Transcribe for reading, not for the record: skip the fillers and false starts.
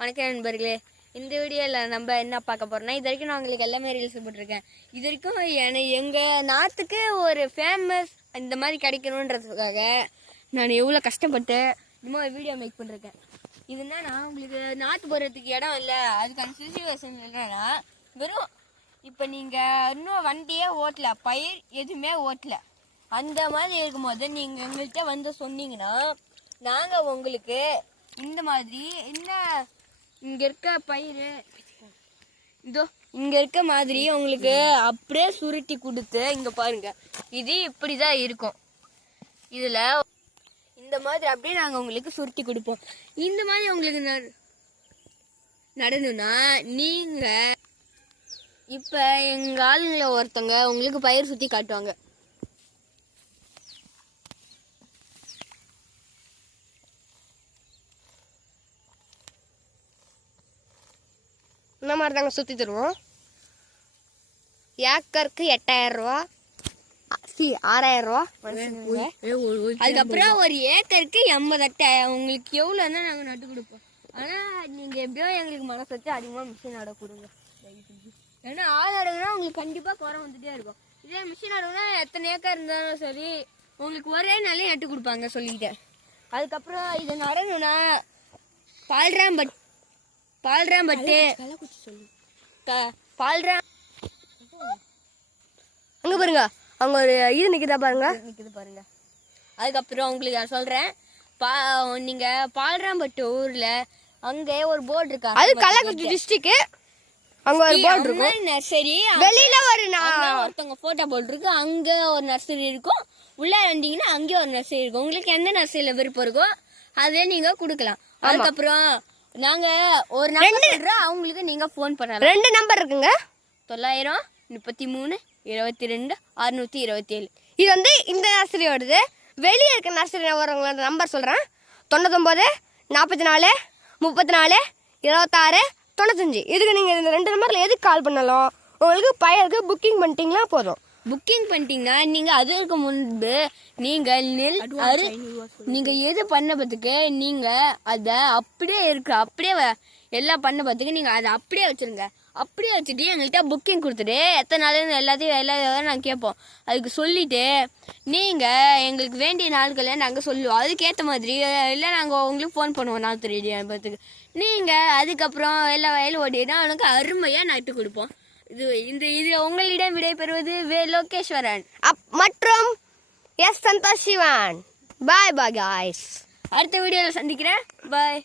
வணக்கம் நண்பர்களே. இந்த வீடியோவில் நம்ம என்ன பார்க்க போகிறோம்னா, இது வரைக்கும் நான் உங்களுக்கு எல்லாமே ரீல்ஸ் போட்டிருக்கேன். இது வரைக்கும் எங்கள் நாட்டுக்கு ஒரு ஃபேமஸ் இந்த மாதிரி கிடைக்கணுன்றதுக்காக நான் எவ்வளோ கஷ்டப்பட்டு இன்னும் வீடியோ மேக் பண்ணிருக்கேன். இது என்னன்னா, உங்களுக்கு நாற்று போடுறதுக்கு இடம் இல்லை, அதுக்கான சுச்சுவேஷன் என்னன்னா, வெறும் இப்போ நீங்கள் இன்னும் வண்டியே ஓட்டல, பயிர் எதுவுமே ஓட்டல, அந்த மாதிரி இருக்கும்போது நீங்கள் எங்கள்கிட்ட வந்து சொன்னீங்கன்னா நாங்கள் உங்களுக்கு இந்த மாதிரி என்ன இங்கே இருக்க பயிர் இதோ இங்கே இருக்க மாதிரி உங்களுக்கு அப்படியே சுருட்டி கொடுத்து இங்கே பாருங்க, இது இப்படி தான் இருக்கும். இதில் இந்த மாதிரி அப்படியே நாங்கள் உங்களுக்கு சுருட்டி கொடுப்போம். இந்த மாதிரி உங்களுக்கு நடணும்னா நீங்கள் இப்போ எங்கள் ஆளுங்களை ஒருத்தவங்க உங்களுக்கு பயிர் சுற்றி காட்டுவாங்க. இந்த மாதிரி தாங்க சுற்றி தருவோம். ஏக்கருக்கு 8000 ரூபா, 6000 ரூபா. அதுக்கப்புறம் ஒரு ஏக்கருக்கு 80 உங்களுக்கு எவ்வளோன்னா நாங்கள் நட்டு கொடுப்போம். ஆனால் நீங்கள் எப்படியோ எங்களுக்கு மனசு வச்சு அதிகமாக மிஷின் ஆட கொடுங்க. ஏன்னா ஆள் அடகுனா உங்களுக்கு கண்டிப்பாக குறை வந்துட்டே இருக்கும். இதே மிஷின் ஆடகுனா எத்தனை ஏக்கர் இருந்தாலும் சரி உங்களுக்கு ஒரே நாளே நட்டு கொடுப்பாங்க சொல்லிக்கிட்டேன். அதுக்கப்புறம் இதை நடணும்னா பால்ராம்பட்டு அங்க பாருங்க, அங்க ஒரு இது நிக்குதா பாருங்க, நிக்குது பாருங்க. அதுக்கப்புறம் உங்களுக்கு நான் சொல்றேன், நீங்க பால்ராம்பட்டு ஊர்ல அங்கே ஒரு போர்டு இருக்கா, அது கள்ளக்குறிச்சி டிஸ்ட்ரிக்ட். அங்க ஒரு போர்டு இருக்கும், நர்சரி. வெளியில ஒருத்தவங்க போட்டோ போர்டு இருக்கு, அங்க ஒரு நர்சரி இருக்கும். உள்ள வந்தீங்கன்னா அங்கே ஒரு நர்சரி இருக்கும். உங்களுக்கு எந்த நர்சரியில விருப்பம் இருக்கோ அதே நீங்க குடுக்கலாம். அதுக்கப்புறம் நாங்க ஒரு நம்பர் அவங்களுக்கு நீங்க போன் பண்ணலாம். 2 நம்பர் இருக்குங்க, 900 33 22 627. இது வந்து இந்த நர்சரியோடது. வெளியே இருக்க நர்சரி வரவங்களோட நம்பர் சொல்றேன், 99 44 34 26 95. இதுக்கு நீங்க இந்த 2 நம்பர்ல எதுக்கு கால் பண்ணாலும் உங்களுக்கு பயிருக்கு புக்கிங் பண்ணிட்டீங்கன்னா போதும். புக்கிங் பண்ணிட்டீங்கன்னா நீங்க அதற்கு முன்பு நீங்க நீங்க எது பண்ணபத்துக்கு நீங்க அதை அப்படியே இருக்கு, அப்படியே எல்லாம் பண்ணபத்துக்கு நீங்க அதை அப்படியே வச்சிருங்க. அப்படியே வச்சுட்டு எங்கள்கிட்ட புக்கிங் கொடுத்துட்டு எத்தனை நாள் எல்லாத்தையும் நாங்கள் கேட்போம். அதுக்கு சொல்லிட்டு நீங்க எங்களுக்கு வேண்டிய நாட்களை நாங்கள் சொல்லுவோம். அதுக்கேற்ற மாதிரி இல்லை நாங்கள் உங்களுக்கு ஃபோன் பண்ணுவோம். 4 நீங்க அதுக்கப்புறம் எல்லா வயலும் ஓட்டினா அவனுக்கு அருமையா நட்டு கொடுப்போம். இது உங்களிடம் விடைபெறுவது லோகேஸ்வரன் மற்றும் எஸ் சந்தோஷ் சிவன். பாய் பாய் காய்ஸ். அடுத்த வீடியோவில் சந்திக்கிறேன். பாய்.